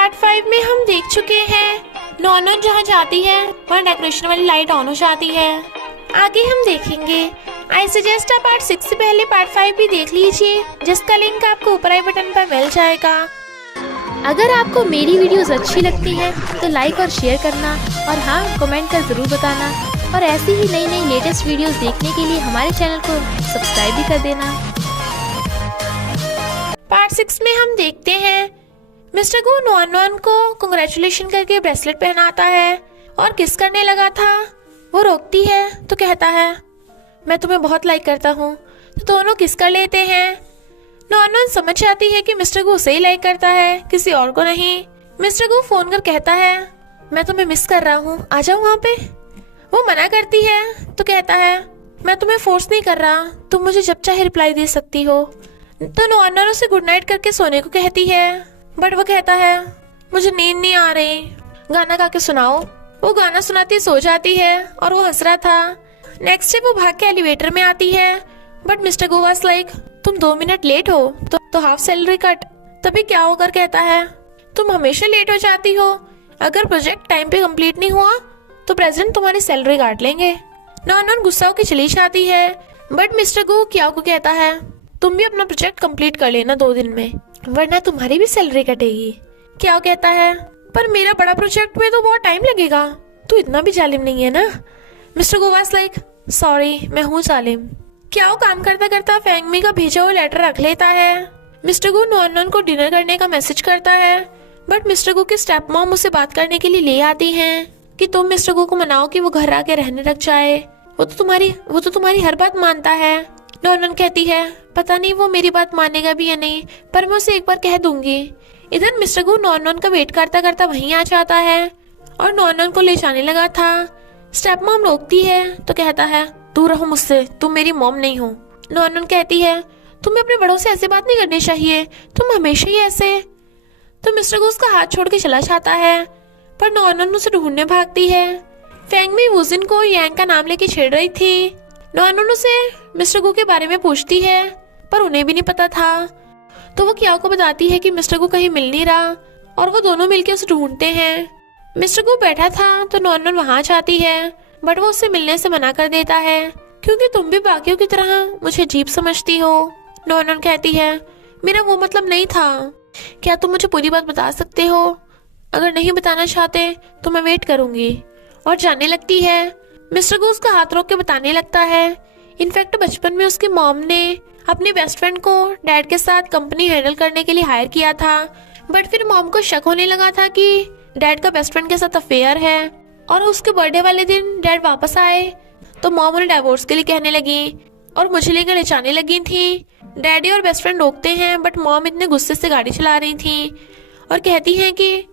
Part 5 में हम देख चुके हैं नॉन जहाँ जाती है वहाँ डेकोरेशन वाली लाइट ऑन हो जाती है। आगे हम देखेंगे। आई सजेस्ट आप पार्ट 6 से पहले पार्ट 5 भी देख लीजिए, जिसका लिंक आपको ऊपर आई बटन पर मिल जाएगा। अगर आपको मेरी वीडियोस अच्छी लगती हैं तो लाइक और शेयर करना, और हाँ, कमेंट कर ज़रूर बताना। और ऐसी ही नई नई लेटेस्ट वीडियोस देखने के लिए हमारे चैनल को सब्सक्राइब भी कर देना। पार्ट 6 में हम देखते हैं मिस्टर गू नॉन को कांग्रेचुलेशन करके ब्रेसलेट पहनाता है और किस करने लगा था। वो रोकती है तो कहता है मैं तुम्हें बहुत लाइक करता हूँ, तो दोनों किस कर लेते हैं। नॉन समझ जाती है कि मिस्टर गू उसे ही लाइक करता है, किसी और को नहीं। मिस्टर गू फोन कर कहता है मैं तुम्हें मिस कर रहा हूँ, आ जाओ वहाँ पे। वो मना करती है तो कहता है मैं तुम्हें फोर्स नहीं कर रहा, तुम मुझे जब चाहे रिप्लाई दे सकती हो। तो नॉन उसे गुड नाइट करके सोने को कहती है, बट वो कहता है मुझे नींद नहीं आ रही, गाना गा के सुनाओ। वो गाना सुनाती सो जाती है और वो हंस रहा था। नेक्स्ट डे वो भाग के एलिवेटर में आती है, but mister go was like तुम 2 मिनट लेट हो तो हाफ सैलरी कट। तभी क्या होकर कहता है तुम हमेशा लेट हो जाती हो, अगर प्रोजेक्ट टाइम पे कंप्लीट नहीं हुआ तो प्रेसिडेंट तुम्हारी सैलरी काट लेंगे। नॉन गुस्सा होकर चली जाती है, बट मिस्टर गो क्या को कहता है तुम भी अपना प्रोजेक्ट कंप्लीट कर लेना 2 दिन में, वरना तुम्हारी भी सैलरी कटेगी। क्या कहता है पर मेरा बड़ा प्रोजेक्ट में तो बहुत टाइम लगेगा, तू इतना भी जालिम नहीं है ना। Mister go was like sorry, मैं हूँ जालिम। क्या काम करता करता फैंगमी का भेजा हुआ लेटर रख लेता है। मिस्टर गो नॉन को डिनर करने का मैसेज करता है, बट मिस्टर गो की स्टेप मॉम उसे बात करने के लिए ले आती हैं कि तुम मिस्टर गो को मनाओ कि वो घर आके रहने लग जाए, वो तो तुम्हारी हर बात मानता है। नॉन कहती है पता नहीं वो मेरी बात मानेगा भी या नहीं, पर मैं उसे एक बार कह दूंगी। इधर मिस्टर गो नॉन का वेट करता करता वहीं आ जाता है और नॉन को ले जाने लगा था। स्टेप मॉम रोकती है तो कहता है दूर रहो मुझसे, तुम मेरी मॉम नहीं हो। नॉन कहती है तुम्हें अपने बड़ों से ऐसे बात नहीं करनी चाहिए, तुम हमेशा ही ऐसे। तो मिस्टर गो उसका हाथ छोड़ के चला जाता है, पर नॉन उसे ढूंढने भागती है। फैंगमी वुजिन को यांग का नाम लेके छेड़ रही थी। नॉन उसे मिस्टर गो के बारे में पूछती है, पर उन्हें भी नहीं पता था। तो वो क्या को बताती है कि मिस्टर गो कहीं मिल नहीं रहा, और वो दोनों मिलके उसे ढूंढते हैं। मिस्टर गो बैठा था तो नॉन वहां जाती है, बट वो उससे मिलने से मना कर देता है क्योंकि तुम भी बाकियों की तरह मुझे अजीब समझती हो। नॉन कहती है मेरा वो मतलब नहीं था, क्या तुम मुझे पूरी बात बता सकते हो? अगर नहीं बताना चाहते तो मैं वेट करूंगी। और जाने लगती है। मिस्टर गो उसका हाथ रोक के बताने लगता है इनफैक्ट बचपन में उसकी मॉम ने अपनी बेस्ट फ्रेंड को डैड के साथ कंपनी हैंडल करने के लिए हायर किया था, बट फिर मॉम को शक होने लगा था कि डैड का बेस्ट फ्रेंड के साथ अफेयर है। और उसके बर्थडे वाले दिन डैड वापस आए तो मॉम उन्हें डाइवोर्स के लिए कहने लगी और मुझे लेकर ले जाने लगी थी। डैडी और बेस्ट फ्रेंड रोकते हैं, बट मॉम इतने गुस्से से गाड़ी चला रही थी और कहती हैं कि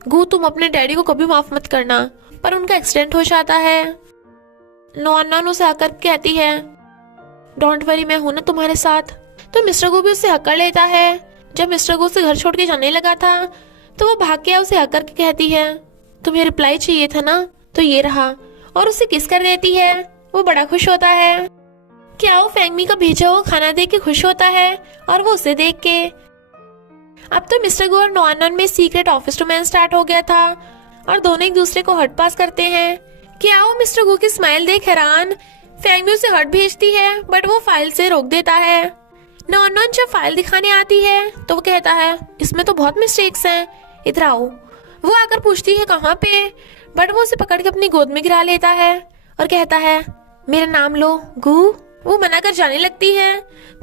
गू तुम अपने डैडी को कभी माफ मत करना, पर उनका एक्सीडेंट हो जाता है। नॉन उसे आकर कहती है डोंट वरी, मैं हूं ना तुम्हारे साथ। तो मिस्टर गो भी उसे हक कर लेता है। जब मिस्टर गो उसे घर छोड़ के जाने लगा था तो वो भाग के उसे हक करके कहती है तुम्हें रिप्लाई चाहिए था ना, तो ये रहा, और उसे किस कर देती है। वो बड़ा खुश होता है। क्या वो फैंगमी का भेजा हुआ खाना देख के खुश होता है और वो उसे देख के। अब तो मिस्टर गो और नॉन में सीक्रेट ऑफिस रोमांस स्टार्ट हो गया था और दोनों एक दूसरे को हर्ट पास करते हैं। क्या वो मिस्टर गो की स्माइल देख हैरान फैंगमी उसे हर्ट भेजती है, बट वो फाइल से रोक देता है। नॉन जब फाइल दिखाने आती है तो वो कहता है इसमें तो बहुत मिस्टेक्स हैं, इधर आओ। वो आकर पूछती है कहाँ पे, बट वो उसे पकड़ के अपनी गोद में गिरा लेता है और कहता है मेरा नाम लो गू। वो मना कर जाने लगती है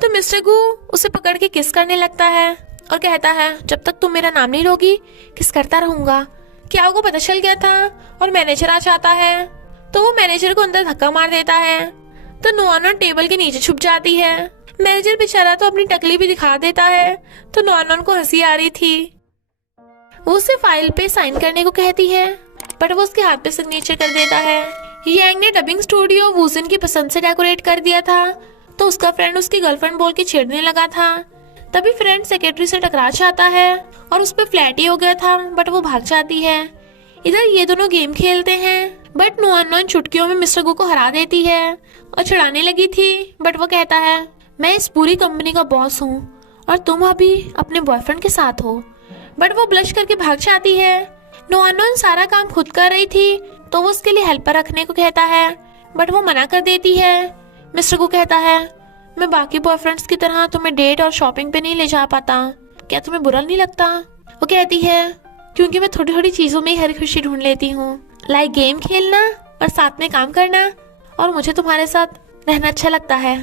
तो मिस्टर गू उसे पकड़ के किस करने लगता है और कहता है जब तक तुम मेरा नाम नहीं लोगी किस करता रहूंगा। क्या को पता चल गया था और मैनेजर आ जाता है, तो वो मैनेजर को अंदर धक्का मार देता है। तो नॉन टेबल के नीचे छुप जाती है। मैनेजर बेचारा तो अपनी टकली भी दिखा देता है, तो नॉन को हंसी आ रही थी। वो उसे फाइल पे साइन करने को कहती है, बट वो उसके हाथ पे सिग्नेचर कर देता है। यांग ने डबिंग स्टूडियो वुजिन की पसंद से डेकोरेट कर दिया था, तो उसका फ्रेंड उसकी गर्लफ्रेंड बोल के छेड़ने लगा था। तभी फ्रेंड सेक्रेटरी से टकरा जाता है और उस पर फ्लैट ही हो गया था, बट वो भाग जाती है। इधर ये दोनों गेम खेलते हैं, बट नॉन चुटकियों में मिस्टर गो को हरा देती है और चिढ़ाने लगी थी, बट वो कहता है मैं इस पूरी कंपनी का बॉस हूँ और तुम अभी अपने बॉयफ्रेंड के साथ हो। बट वो ब्लश करके भाग जाती है। नोआनोन सारा काम खुद कर रही थी तो वो उसके लिए हेल्पर रखने को कहता है, बट वो मना कर देती है। मिस्टर गू कहता है, मैं बाकी बॉयफ्रेंड्स की तरह तुम्हें डेट और शॉपिंग पे नहीं ले जा पाता, क्या तुम्हें बुरा नहीं लगता? वो कहती है, क्योंकि मैं थोड़ी थोड़ी चीजों में ही हर खुशी ढूंढ लेती हूँ, लाइक गेम खेलना और साथ में काम करना, और मुझे तुम्हारे साथ रहना अच्छा लगता है।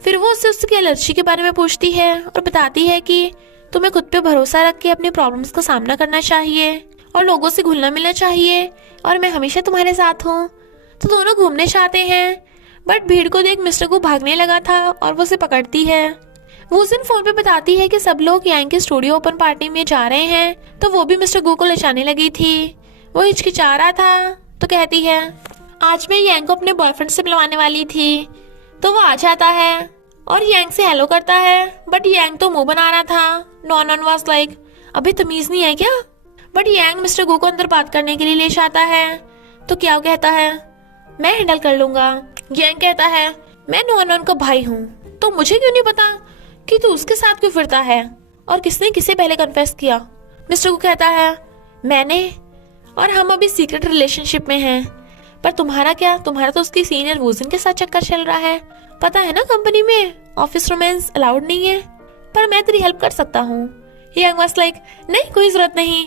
फिर वो उससे उसकी एलर्जी के बारे में पूछती है और बताती है कि तुम्हें खुद पे भरोसा रख के अपनी प्रॉब्लम्स का सामना करना चाहिए और लोगों से घुलना मिलना चाहिए, और मैं हमेशा तुम्हारे साथ हूँ। तो दोनों घूमने जाते हैं, बट भीड़ को देख मिस्टर गू भागने लगा था और वो उसे पकड़ती है। वो उस दिन फोन पे बताती है कि सब लोग यांग के स्टूडियो ओपन पार्टी में जा रहे हैं, तो वो भी मिस्टर गू को ले जाने लगी थी। वो हिचकिचा रहा था तो कहती है, आज मैं यांग को अपने बॉयफ्रेंड से मिलवाने वाली थी। तो वो आ जाता है और यांग से हेलो करता है, बट यांग तो मुंह बना रहा था। नॉन वाज लाइक, अभी तमीज नहीं है क्या? बट यांग मिस्टर गू को अंदर बात करने के लिए ले जाता है, तो क्या कहता है, मैं हैंडल कर लूंगा। यांग कहता है, मैं नॉन का भाई हूँ, तो मुझे क्यों नहीं पता कि तू उसके साथ क्यों फिरता है और किसने किसे पहले कन्फेस किया? मिस्टर गू कहता है, मैंने, और हम अभी सीक्रेट रिलेशनशिप में हैं। पर तुम्हारा क्या? तुम्हारा तो उसकी सीनियर वूजन के साथ चक्कर चल रहा है, पता है ना, कंपनी में ऑफिस रोमांस अलाउड नहीं है, पर मैं तेरी हेल्प कर सकता हूँ। यांग वाज लाइक, नहीं कोई जरूरत नहीं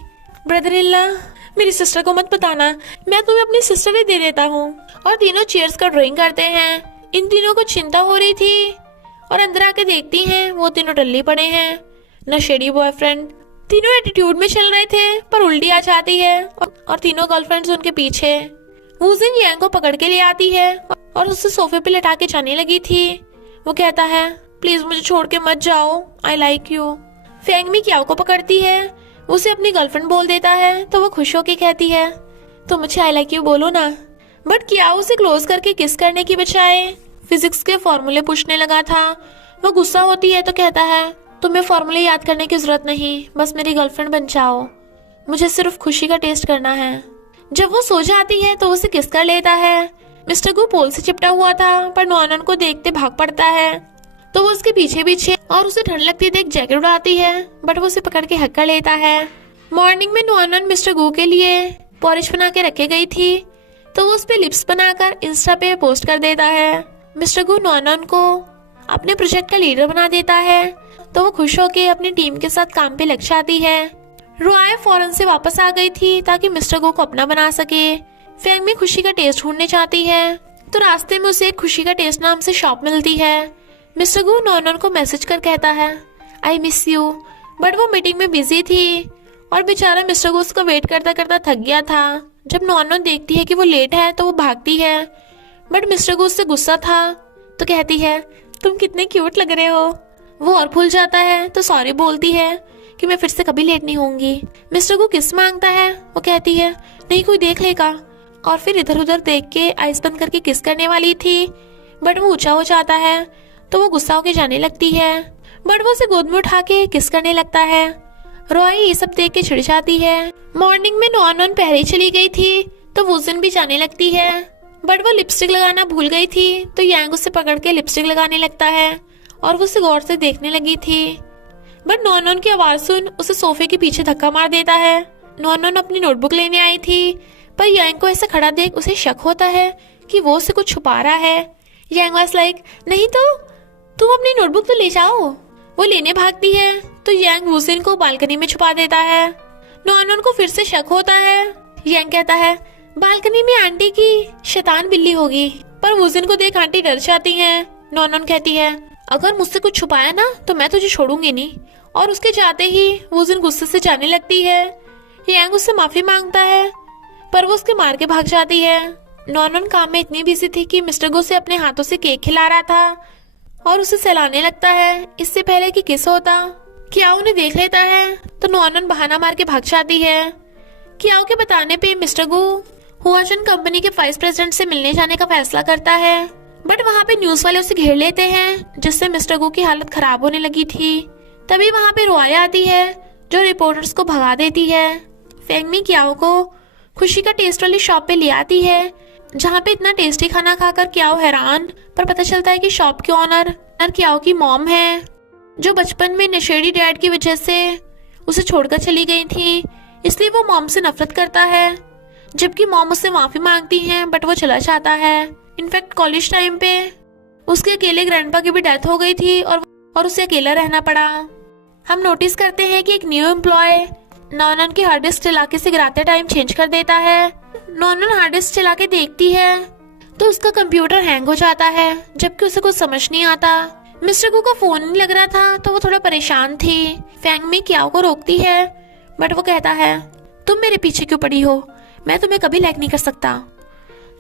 ब्रदर इल्ला, मेरी सिस्टर को मत बताना, मैं तुम्हें अपनी सिस्टर ही दे देता हूँ। और तीनों चेयर्स का ड्राइंग करते हैं। इन तीनों को चिंता हो रही थी और अंदर आके देखती हैं वो तीनों टल्ली पड़े हैं, नशेड़ी बॉयफ्रेंड। तीनों एटीट्यूड में चल रहे थे पर उल्टी आ जाती है और तीनों गर्लफ्रेंड्स उनके पीछे। वूजिन यांग को पकड़ के ले आती है और उससे सोफे पे लटा के जाने लगी थी। वो कहता है, प्लीज मुझे छोड़ के मत जाओ, आई लाइक यू। फेंगमी क्याओ को पकड़ती है, उसे अपनी गर्लफ्रेंड बोल देता है, तो वो खुश होके कहती है, तो मुझे आई लाइक यू बोलो ना। बट क्याओ उसे क्लोज करके किस करने की बजाय फिजिक्स के फॉर्मूले पूछने लगा था। वो गुस्सा होती है तो कहता है, तुम्हें फॉर्मूले याद करने की जरूरत नहीं, बस मेरी गर्लफ्रेंड बन जाओ, मुझे सिर्फ खुशी का टेस्ट करना है। जब वो सो जाती है तो उसे किस कर लेता है। मिस्टर गू पोल से चिपटा हुआ था, पर नॉनन को देखते भाग पड़ता है, तो वो उसके पीछे पीछे, और उसे ठंड लगती देख जैकेट उड़ाती है, बट वो उसे पकड़ के हक कर लेता है। मॉर्निंग में नॉनन मिस्टर गू के लिए पॉरिश बना के रखे गई थी, तो वो उस पे लिप्स बनाकर इंस्टा पे पोस्ट कर देता है। मिस्टर गू नॉनन को अपने प्रोजेक्ट का लीडर बना देता है, तो वो खुश होके अपनी टीम के साथ काम पे लग जाती है। रॉय फॉरेन से वापस आ गई थी ताकि मिस्टर गो को अपना बना सके। फेंगमी खुशी का टेस्ट ढूंढने चाहती है, तो रास्ते में उसे एक खुशी का टेस्ट नाम से शॉप मिलती है। मिस्टर गो नॉनन को मैसेज कर कहता है, आई मिस यू, बट वो मीटिंग में बिजी थी और बेचारा मिस्टर गो उसका वेट करता करता थक गया था। जब नॉनन देखती है कि वो लेट है तो वो भागती है, बट मिस्टर गो उससे गुस्सा था तो कहती है, तुम कितने क्यूट लग रहे हो। वो और भूल जाता है तो सॉरी बोलती है कि मैं फिर से कभी लेट नहीं होंगी। मिस्टर को किस मांगता है, वो कहती है, नहीं कोई देख लेगा, और फिर इधर उधर देख के आइस बंद करके किस करने वाली थी, बट वो ऊंचा हो जाता है तो वो गुस्सा होके जाने लगती है, बट वो उसे गोद में उठा के किस करने लगता है। रॉय ये सब देख के छिड़ जाती है। मॉर्निंग में नॉन पहले चली गई थी तो वूजन भी जाने लगती है, बट वो लिपस्टिक लगाना भूल गई थी, तो यांग उसे पकड़ के लिपस्टिक लगाने लगता है और वो उसे गौर से देखने लगी थी। बट नॉन की आवाज सुन उसे सोफे के पीछे धक्का मार देता है। नॉन अपनी नोटबुक लेने आई थी, पर यांग को ऐसा खड़ा देख उसे शक होता है कि वो उसे कुछ छुपा रहा है। यांग वाज लाइक, नहीं तो तुम अपनी नोटबुक तो ले जाओ। वो लेने भागती है तो यांग वूजिन को बालकनी में छुपा देता है। नॉन को फिर से शक होता है। यांग कहता है, बालकनी में आंटी की शैतान बिल्ली होगी, पर वूजिन को देख आंटी डर जाती हैं। नॉन कहती है, अगर मुझसे कुछ छुपाया ना तो मैं तुझे छोड़ूंगी नहीं, और उसके जाते ही वूजिन गुस्से से जाने लगती है। यांग उससे माफी मांगता है, पर वो उसके मार के भाग जाती है। नॉन काम में इतनी बिजी थी कि मिस्टर गो से अपने हाथों से केक खिला रहा था और उसे सहलाने लगता है इससे पहले कि किस होता। क्या उन्हें देख लेता है तो नॉन बहाना मार के भाग जाती है। क्या के बताने पे मिस्टर गो हुआचन कंपनी के वाइस प्रेसिडेंट से मिलने जाने का फैसला करता है, बट वहाँ पे न्यूज वाले उसे घेर लेते हैं, जिससे मिस्टर गो की हालत खराब होने लगी थी। तभी वहाँ पे रॉय आती है जो रिपोर्टर्स को भगा देती है। फेंगमी क्याओ को खुशी का टेस्ट वाली शॉप पे ले आती है, जहाँ पे इतना टेस्टी खाना खाकर क्याओ हैरान, पर पता चलता है कि शॉप के ऑनर क्याओ की मॉम है, जो बचपन में नशेड़ी डैड की वजह से उसे छोड़कर चली गई थी, इसलिए वो मॉम से नफरत करता है, जबकि मॉम उससे माफी मांगती हैं, बट वो चला जाता है। इनफैक्ट कॉलेज टाइम पे उसके अकेले ग्रैंडपा की भी डेथ हो गई थी और उसे अकेला रहना पड़ा। हम नोटिस करते हैं कि एक न्यू एम्प्लॉय नॉनन की हार्ड डिस्क चला के गिराते टाइम चेंज कर देता है। नॉनन हार्ड डिस्क चला के देखती है तो उसका कंप्यूटर हैंग हो जाता है, जबकि उसे कुछ समझ नहीं आता। मिस्टर गू का फोन नहीं लग रहा था तो वो थोड़ा परेशान थी। फैंग मी क्याओ को रोकती है, बट वो कहता है तुम मेरे पीछे क्यों पड़ी हो, मैं तुम्हें कभी लाइक नहीं कर सकता।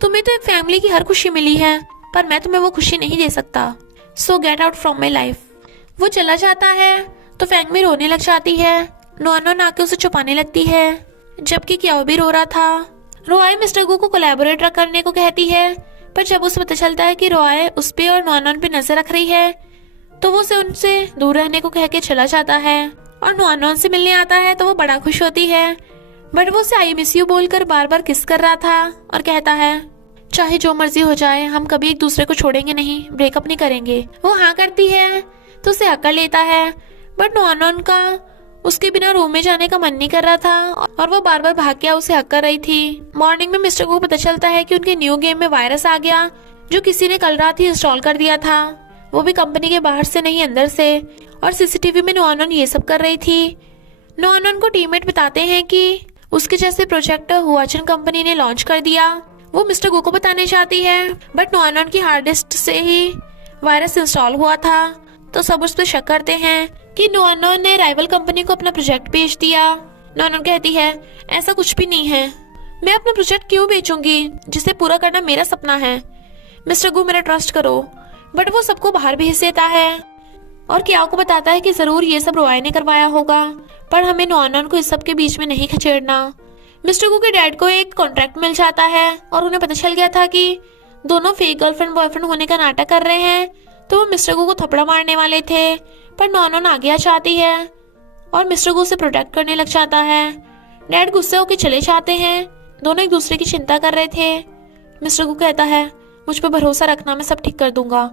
तुम्हें तो एक फैमिली की हर खुशी मिली है, पर मैं तुम्हें वो खुशी नहीं दे सकता। सो get out from my life. वो चला जाता है तो फैंग मी रोने लग जाती है। नॉनन आके उसे छुपाने लगती है, जबकि क्याओ भी रो रहा था। रोआई मिस्टर गू को कोलैबोरेट करने को कहती है, पर जब उसे पता चलता है कि रोआई उस पे और नॉनन पे नजर रख रही है तो वो उनसे दूर रहने को कह के चला जाता है। और नॉनन से मिलने आता है तो वो बड़ा खुश होती है, बट वो उसे आई मिस यू बोलकर बार बार किस कर रहा था और कहता है चाहे जो मर्जी हो जाए हम कभी एक दूसरे को छोड़ेंगे नहीं, ब्रेकअप नहीं करेंगे। वो हाँ करती है तो उसे हक कर लेता है, बट नॉनन का उसके बिना रूम में जाने का मन नहीं कर रहा था और वो बार बार भाग के उसे हक कर रही थी। मॉर्निंग में मिस्टर को पता चलता है कि उनके न्यू गेम में वायरस आ गया, जो किसी ने कल रात ही इंस्टॉल कर दिया था, वो भी कंपनी के बाहर से नहीं अंदर से। और सीसीटीवी में नॉनन ये सब कर रही थी। नॉनन को टीममेट बताते हैं कि उसके जैसे प्रोजेक्ट हुआचन कंपनी ने लॉन्च कर दिया। वो मिस्टर गो को बताने चाहती है, बट नॉनन की हार्ड डिस्क से ही वायरस इंस्टॉल हुआ था, तो सब उस पर शक करते हैं कि नॉनन ने राइवल कंपनी को अपना प्रोजेक्ट बेच दिया। नॉनन कहती है ऐसा कुछ भी नहीं है, मैं अपना प्रोजेक्ट क्यों बेचूंगी जिसे पूरा करना मेरा सपना है। मिस्टर गू मेरा ट्रस्ट करो। बट वो सबको बाहर भेज देता है और क्याओ को बताता है कि जरूर ये सब रोआई ने करवाया होगा, पर हमें नॉनन को इस सब के बीच में नहीं खचेड़ना। मिस्टर गू के डैड को एक कॉन्ट्रैक्ट मिल जाता है और उन्हें पता चल गया था कि दोनों फेक गर्लफ्रेंड बॉयफ्रेंड होने का नाटक कर रहे हैं, तो वो मिस्टर गू को थप्पड़ा मारने वाले थे, पर नॉनन आगे आ जाती है और मिस्टर गू से प्रोटेक्ट करने लग जाता है। डैड गुस्से होकर चले जाते हैं, दोनों एक दूसरे की चिंता कर रहे थे। मिस्टर गू कहता है मुझ पर भरोसा रखना, मैं सब ठीक कर दूंगा,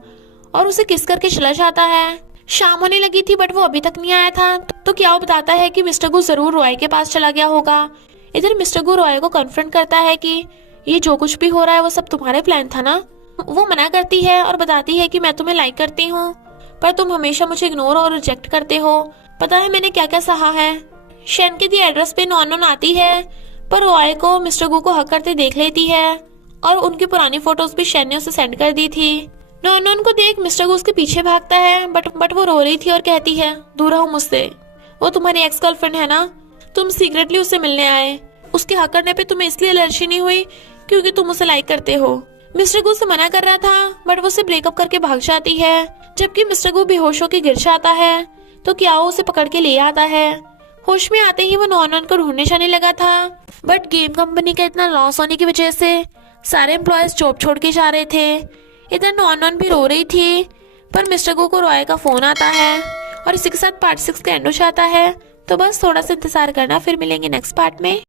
और उसे किस करके चला जाता है। शाम होने लगी थी बट वो अभी तक नहीं आया था, तो क्या वो बताता है कि मिस्टर गू जरूर रॉय के पास चला गया होगा। इधर मिस्टर गू रॉय को कन्फ्रंट करता है कि ये जो कुछ भी हो रहा है वो सब तुम्हारे प्लान था ना। वो मना करती है और बताती है कि मैं तुम्हें लाइक करती हूँ, पर तुम हमेशा मुझे इग्नोर और रिजेक्ट करते हो। पता है मैंने क्या क्या सहा है। शेन के दिए एड्रेस पे नॉनन आती है, पर रॉय को मिस्टर गू को हक करते देख लेती है और उनकी पुरानी फोटोज भी शेन ने उसे सेंड कर दी थी। नॉनन को देख मिस्टर गू उसके पीछे भागता है, बट वो रो रही थी और कहती है दूर रहो मुझसे, वो तुम्हारी एक्स गर्लफ्रेंड है ना, तुम सीक्रेटली उससे मिलने आए। उसके हक करने पे तुम्हें इसलिए एलर्जी नहीं हुई क्योंकि तुम उसे लाइक करते हो। मिस्टर गू से मना कर रहा था, बट वो उसे ब्रेकअप करके भाग जाती है। जबकि मिस्टर गू बेहोश होकर गिर जाता है, तो क्या वो उसे पकड़ के ले आता है। होश में आते ही वो नॉनन को ढूंढने जाने लगा था, बट गेम कंपनी का इतना लॉस होने की वजह से सारे एम्प्लॉयज जॉब छोड़ के जा रहे थे। इधर नॉनन भी रो रही थी, पर मिस्टर गू को रॉय का फोन आता है और इसी के साथ पार्ट 6 का एंड हो जाता है। तो बस थोड़ा सा इंतजार करना, फिर मिलेंगे नेक्स्ट पार्ट में।